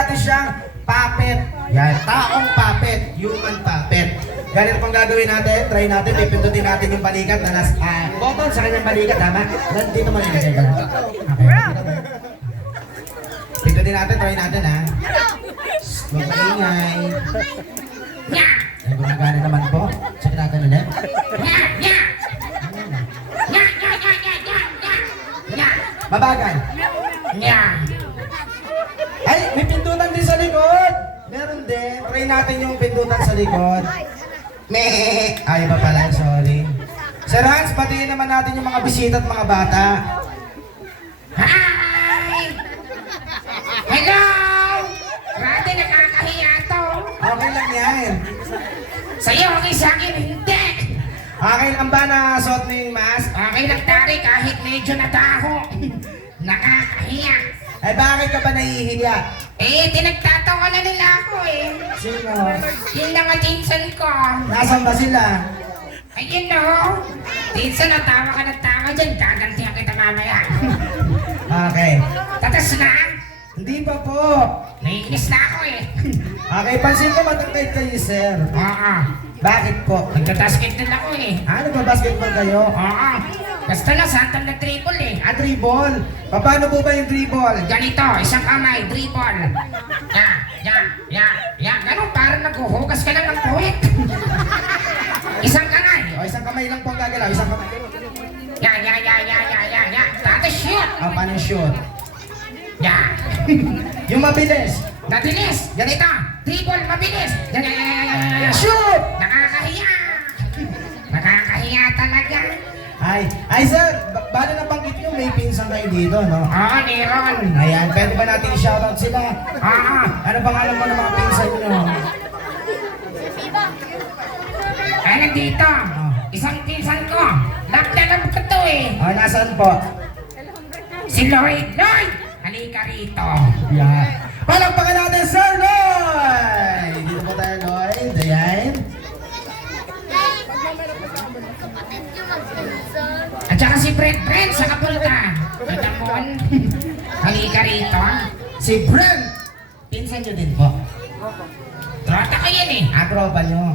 natin siyang puppet. Yan, taong puppet, human puppet. Ganito pang gagawin natin, try natin, pipindutin natin yung balikat na button sa kanyang balikat, tama? Nandito mo rin kasi. Okay. Pindutin natin, try natin ha. Huwag maingay. Ay, gumagana naman po. Check natin ulit. Mabagal. Ay, may pindutan din sa likod. Meron din. Try natin yung pindutan sa likod. Ay, iba pala. Sorry. Sir Hans, batiin naman natin yung mga bisita at mga bata. Hi! Hello! Grabe, nakakahiya to. Okay lang yan. Sa'yo, okay sa akin, hindi. Okay lang ba na suot mo yung mask? Okay lang, Tari, kahit medyo nataho. Nakakahiya. Ay, bakit ka ba nahihiya? Eh, tinagtatawa na nila ako eh. Sino? Yung mga tinsan ko. Nasaan ba sila? Ayun no. Tinsan, natawa ka ng tawa dyan. Gagantihan kita mamaya. Okay. Tatas na. Hindi pa po. Naiinis na ako eh. Okay, pansin ko matangkad kayo, sir. Oo. Bakit po? Nagtatasket din ako eh. Nagpa-basketball kayo? Oo. Basta na, santang na triple eh. Dribble. Paano po ba yung dribble? Ganito, isang kamay, dribble. Ganun, parang naghuhugas ka lang ng puwit. Isang kamay. O, isang kamay lang po ang gagalaw. Isang kamay. Tapos shoot. Paano yung shoot? Ya. Yung mabilis. Mabilis. Ganito, dribble, mabilis. Shoot! Nakakahiya. Nakakahiya talaga. Ay sir, bala na banggit nyo, may pinsan kayo dito, no? Oo, meron. Ayan, pwede ba natin i-shoutout sila? Oo. Ano bang alam mo ng mga pinsan nyo? Ay, nandito. Isang pinsan ko. Love na love ko to eh. Nasaan po? Si Lloyd. Lloyd! Halika rito. Yan. Palakpakan natin, Sir Lloyd! Dito po tayo, Lloyd. Ayan. At saka si Brent sa kapulta. Katamon. Halika rito. Si Brent! Pinsan nyo din po. Trota ko yan eh. Tropa nyo.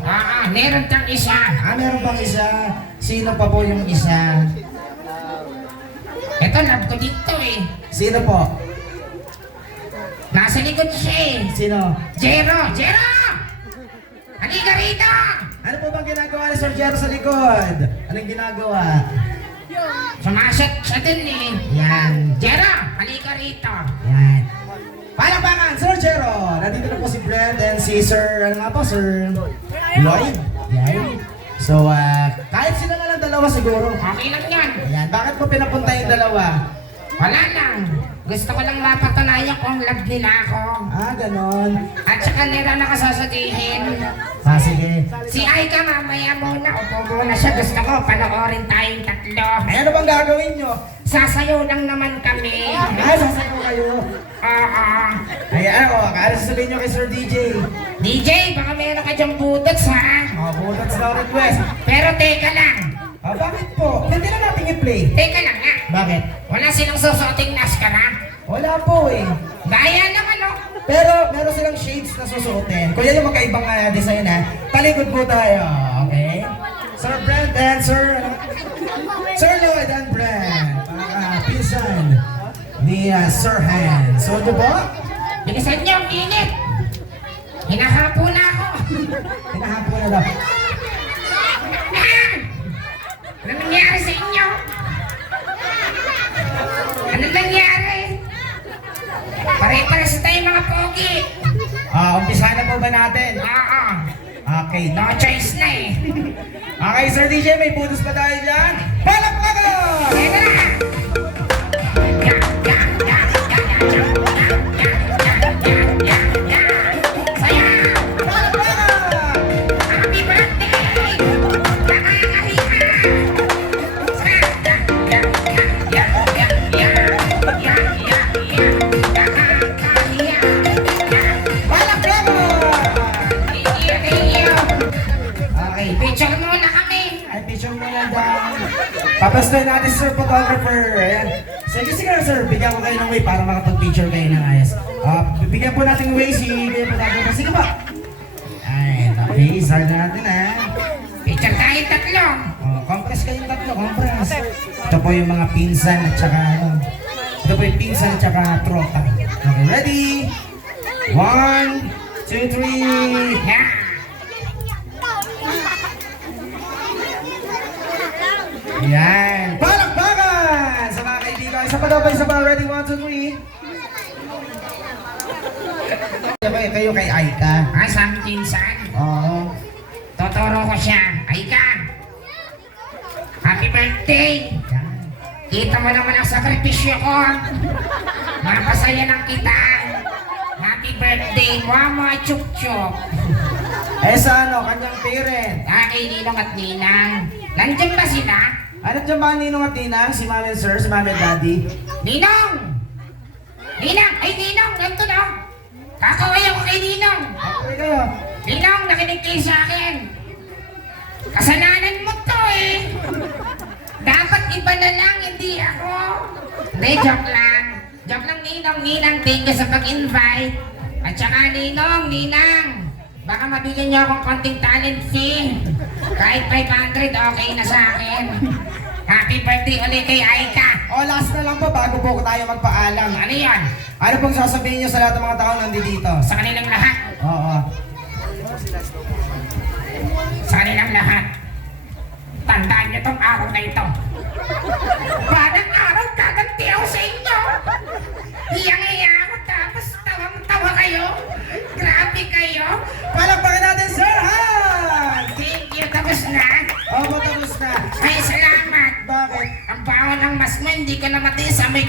Meron tang isa. Meron pang isa. Sino pa po yung isa? Ito, love ko dito eh. Sino po? Nasa likod siya eh. Sino? Jero! Jero! Halika rito! Ano po bang ginagawa ni Sir Jero sa likod? Anong ginagawa? Sumasat siya din eh. Yan. Jero! Halika rito. Yan. Palakpakan, Sir Jero! Nandito na po si Brent and si Sir, ano nga po, Sir Lloyd. Yan. So, kahit sila na lang dalawa siguro. Okay lang yan. Ayan, bakit po pinapunta yung dalawa? Wala lang. Gusto ko lang mapatunayan kung love nila ako. Ganon. At saka nila nakasasabihin. Sige. Si Aika mamaya muna. Upo muna siya. Gusto ko panoorin tayong tatlo. Ay, ano bang gagawin nyo? Sasayaw lang naman kami. Sasayaw kayo. Oo. Ayan, ano sasabihin nyo kay Sir DJ? DJ, baka meron ka dyang butots ha. Butots na request. Pero teka lang. Bakit po? Hindi na natin i-play. Teka lang ha. Bakit? Wala silang susuoting maskara. Wala po eh. Gaya naman o. Pero meron silang shades na susuotin. Kung yan yung magkaibang design talikod po tayo. Okay? Sir Brent and Sir Lloyd and Brent. Pinsan ni Sir Hans. So ito po? Bilisan niyo, ang init. Hinahapo na ako. Hinahapo na daw. Ano nangyari sa inyo? Ano nangyari? Pare-pares tayo mga pogi. Umpisa na po ba natin? Oo. Okay. No choice na eh. Okay, Sir DJ, may putos pa tayo dyan. Palakpakan! Teka na! Sayaw! Palakpakan! Happy birthday! Nakakahiya! Nakakahiya! Palakpakan! Thank you! Okay. Picture muna kami! Ay, picture mo lang daw. Papastoy natin, Sir Photographer. Ayan. Sige, sir. Bigyan ko kayo ng way para makapag-picture kayo ng ayos. Bibigyan po natin way si Kuya Potato. Sige po. Ay, okay. Start na natin ha. Picture tayo tatlo. Compress kayong tatlo, compress. Ito po yung mga pinsan at saka ano. Ito po yung pinsan at saka tropa. Okay, ready? 1, 2, 3. Yeah. Yan. Palakpakan sa mga kaibigan. Isa pa daw ba? Isa pa. Ready? 1, 2, 3. Kayo kay Aika. Sa aming pinsan. Oo. Totoro ko siya. Aika. Happy birthday. Yan. Kita mo naman ang sakripisyo ko. Mapasaya ng kita. Happy birthday, Mama Chup Chup. Sa ano, kanyang parent. Kay Ninong at Ninang. Nandiyan ba sila? Ano dyan ba ang ninong at ninang? Si mami and sir, si mami and daddy? Ninong! Ninang! Ay, Ninong! Ganito na! Kakaway ako kay Ninong! Okay kayo. Ninong, nakinig kayo sa akin! Kasalanan mo to eh! Dapat iba na lang, hindi ako! Hindi, joke lang! Joke lang, Ninong! Ninang, thank you sa pag-invite! At saka, Ninong! Ninang! Baka mabigyan niyo akong konting talent fee! Kahit 500, okay na sa akin! Happy birthday ulit kay Aika! Last na lang po bago po tayo magpaalam. Ano yan? Ano pong sasabihin nyo sa lahat ng mga tao nandito? Sa kanilang lahat! Oo. Sa kanilang lahat. Tandaan niyo tong araw na ito. Parang araw gaganti ako sa inyo. Hiyang-hiya ako tapos tawang-tawa kayo. Grabe kayo. Palakpakan natin, Sir Han! Thank you. Tapos na. Tapos na. Ay, salamat. Bakit? Ang baho ng mas mo, hindi ka namatay sa may